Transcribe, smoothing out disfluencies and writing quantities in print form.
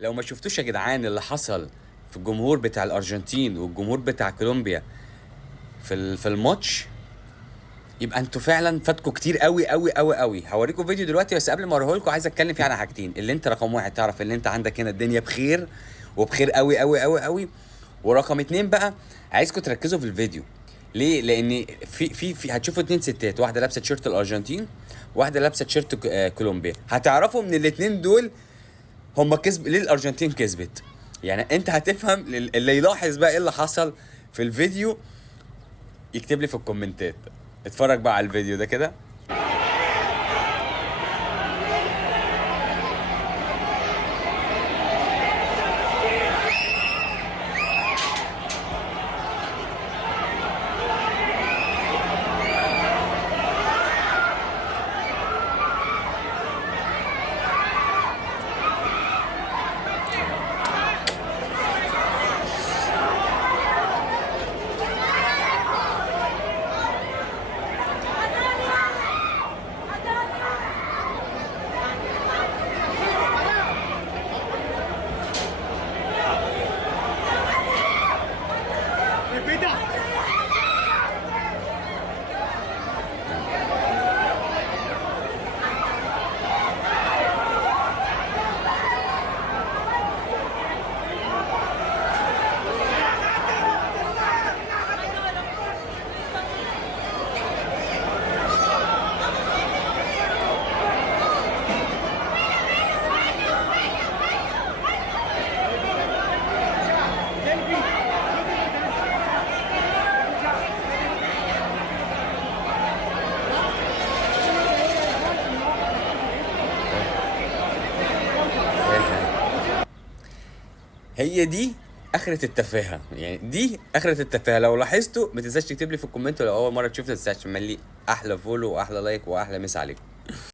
لو ما شفتوش يا جدعان اللي حصل في الجمهور بتاع الارجنتين والجمهور بتاع كولومبيا في الماتش، يبقى انتوا فعلا فاتكوا كتير قوي قوي قوي قوي. هوريكم فيديو دلوقتي، بس قبل ما اوريه لكم عايز اتكلم فيه على حاجتين. اللي انت رقم واحد تعرف ان انت عندك هنا الدنيا بخير، وبخير قوي قوي قوي قوي. ورقم اتنين بقى، عايزكم تركزوا في الفيديو. ليه؟ لان في هتشوفوا اتنين ستات، واحده لابسه تيشيرت الارجنتين، واحده لابسه تيشيرت كولومبيا. هتعرفوا من الاتنين دول هم كسب ليه الارجنتين كسبت. يعني انت هتفهم. اللي يلاحظ بقى ايه اللي حصل في الفيديو يكتب لي في الكومنتات. اتفرج بقى على الفيديو ده كده. هي دي اخرة التفاهة، يعني دي اخرة التفاهة. لو لاحظتوا ما تنساش تكتب لي في الكومنت، لو اول مرة تشوف ما تنساش تعمل لي احلى فولو واحلى لايك واحلى مسا عليكم.